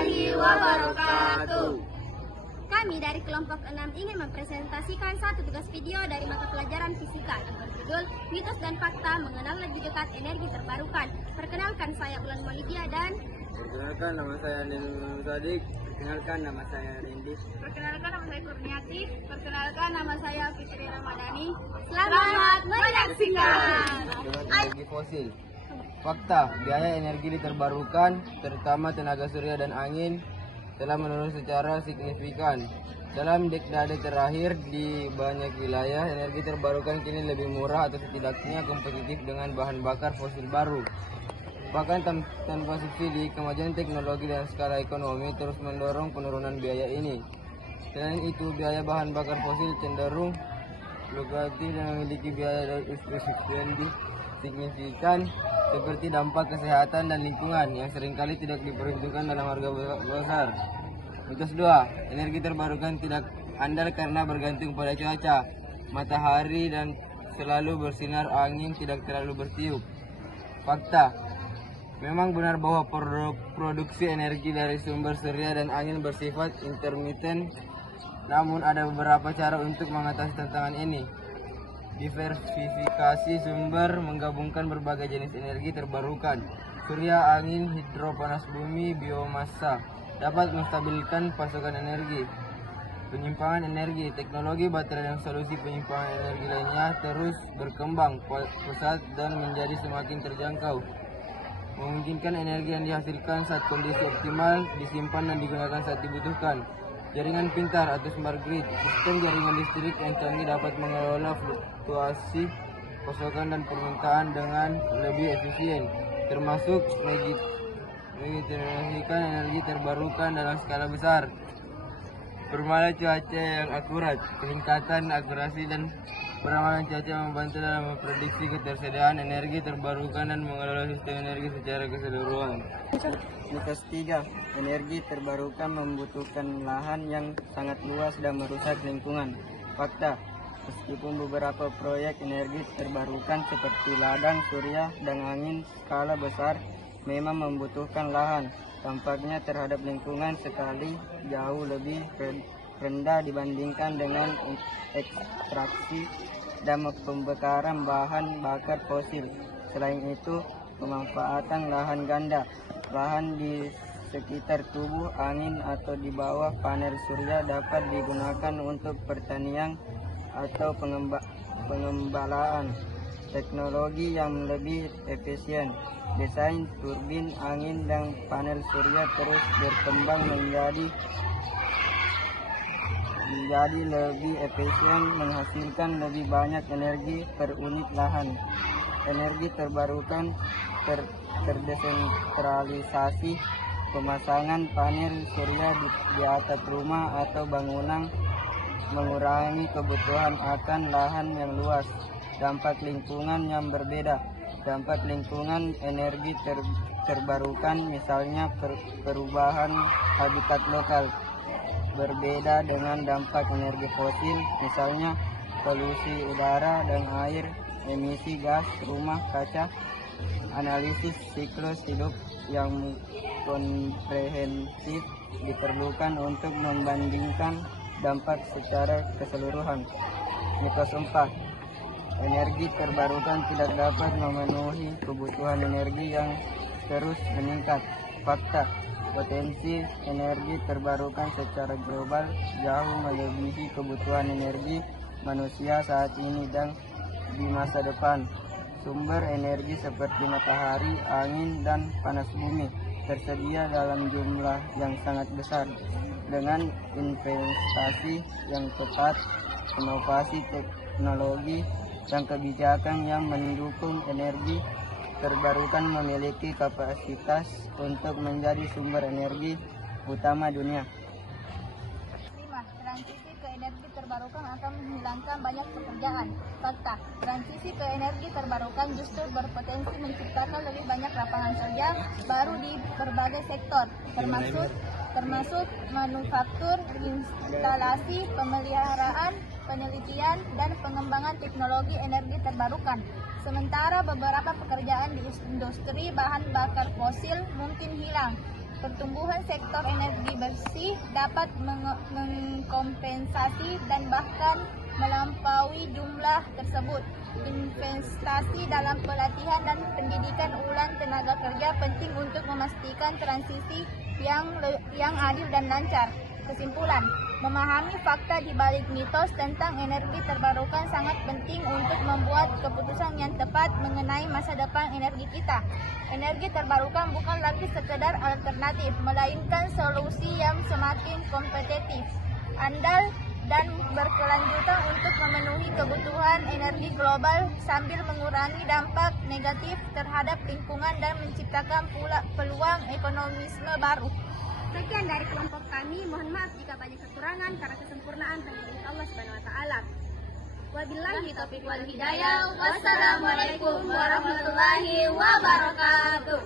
warahmatullahi wabarakatuh. Kami dari kelompok 6 ingin mempresentasikan satu tugas video dari mata pelajaran fisika yang berjudul Mitos dan Fakta Mengenal Lebih Dekat Energi Terbarukan. Perkenalkan, saya Ulan Molidia dan perkenalkan nama saya Andin Sadik. Perkenalkan nama saya Rendi. perkenalkan nama saya Kurniati. Perkenalkan nama saya Fitri Ramadhani. Selamat menyaksikan. Energi fosil. Fakta, biaya energi terbarukan, terutama tenaga surya dan angin, telah menurun secara signifikan. Dalam dekade terakhir, di banyak wilayah, energi terbarukan kini lebih murah atau setidaknya kompetitif dengan bahan bakar fosil baru. Bahkan tanpa subsidi, kemajuan teknologi dan skala ekonomi terus mendorong penurunan biaya ini. Selain itu, biaya bahan bakar fosil cenderung fluktuatif dan memiliki biaya signifikan seperti dampak kesehatan dan lingkungan yang seringkali tidak diperhitungkan dalam harga besar. Mitos 2, energi terbarukan tidak andal karena bergantung pada cuaca, matahari dan selalu bersinar, angin tidak terlalu bertiup. Fakta, memang benar bahwa produksi energi dari sumber surya dan angin bersifat intermiten, namun ada beberapa cara untuk mengatasi tantangan ini. Diversifikasi sumber menggabungkan berbagai jenis energi terbarukan. Surya, angin, hidro, panas bumi, biomasa dapat menstabilkan pasokan energi. Penyimpangan energi, teknologi baterai dan solusi penyimpangan energi lainnya terus berkembang pesat dan menjadi semakin terjangkau. Memungkinkan energi yang dihasilkan saat kondisi optimal disimpan dan digunakan saat dibutuhkan. Jaringan pintar atau smart grid, sistem jaringan listrik yang canggih dapat mengelola fluktuasi pasokan dan permintaan dengan lebih efisien, termasuk mengintegrasikan energi terbarukan dalam skala besar. Permainan cuaca yang akurat, peningkatan akurasi dan peramalan cuaca membantu dalam memprediksi ketersediaan energi terbarukan dan mengelola sistem energi secara keseluruhan. Mitos 3, energi terbarukan membutuhkan lahan yang sangat luas dan merusak lingkungan. Fakta, meskipun beberapa proyek energi terbarukan seperti ladang surya dan angin skala besar memang membutuhkan lahan, dampaknya terhadap lingkungan sekali jauh lebih rendah dibandingkan dengan ekstraksi dan pembakaran bahan bakar fosil. Selain itu, pemanfaatan lahan ganda, lahan di sekitar tubuh angin atau di bawah panel surya dapat digunakan untuk pertanian atau pengembalaan. Teknologi yang lebih efisien, desain turbin angin dan panel surya terus berkembang menjadi lebih efisien, menghasilkan lebih banyak energi per unit lahan. Energi terbarukan terdesentralisasi, pemasangan panel surya di atap rumah atau bangunan mengurangi kebutuhan akan lahan yang luas. Dampak lingkungan yang berbeda. Dampak lingkungan energi terbarukan misalnya perubahan habitat lokal, berbeda dengan dampak energi fosil, misalnya polusi udara dan air, emisi gas rumah kaca. Analisis siklus hidup yang komprehensif diperlukan untuk membandingkan dampak secara keseluruhan. Mitos 4, energi terbarukan tidak dapat memenuhi kebutuhan energi yang terus meningkat. Fakta, potensi energi terbarukan secara global jauh melebihi kebutuhan energi manusia saat ini dan di masa depan. Sumber energi seperti matahari, angin, dan panas bumi tersedia dalam jumlah yang sangat besar. Dengan investasi yang tepat, inovasi teknologi, dan kebijakan yang mendukung, energi terbarukan memiliki kapasitas untuk menjadi sumber energi utama dunia. 5. Transisi ke energi terbarukan akan menghilangkan banyak pekerjaan. Fakta, transisi ke energi terbarukan justru berpotensi menciptakan lebih banyak lapangan kerja baru di berbagai sektor, termasuk manufaktur, instalasi, pemeliharaan, penelitian, dan pengembangan teknologi energi terbarukan. Sementara beberapa pekerjaan di industri bahan bakar fosil mungkin hilang. Pertumbuhan sektor energi bersih dapat mengkompensasi dan bahkan melampaui jumlah tersebut. Investasi dalam pelatihan dan pendidikan ulang tenaga kerja penting untuk memastikan transisi yang adil dan lancar. Kesimpulan, memahami fakta di balik mitos tentang energi terbarukan sangat penting untuk membuat keputusan yang tepat mengenai masa depan energi kita. Energi terbarukan bukan lagi sekedar alternatif, melainkan solusi yang semakin kompetitif, andal, dan berkelanjutan untuk memenuhi kebutuhan energi global sambil mengurangi dampak negatif terhadap lingkungan dan menciptakan pula peluang ekonomisme baru. Sekian dari kelompok kami, mohon maaf jika banyak kekurangan karena kesempurnaan hanya milik Allah Subhanahu wa taala. Wabillahi taufiq wal hidayah. Wassalamualaikum warahmatullahi wabarakatuh.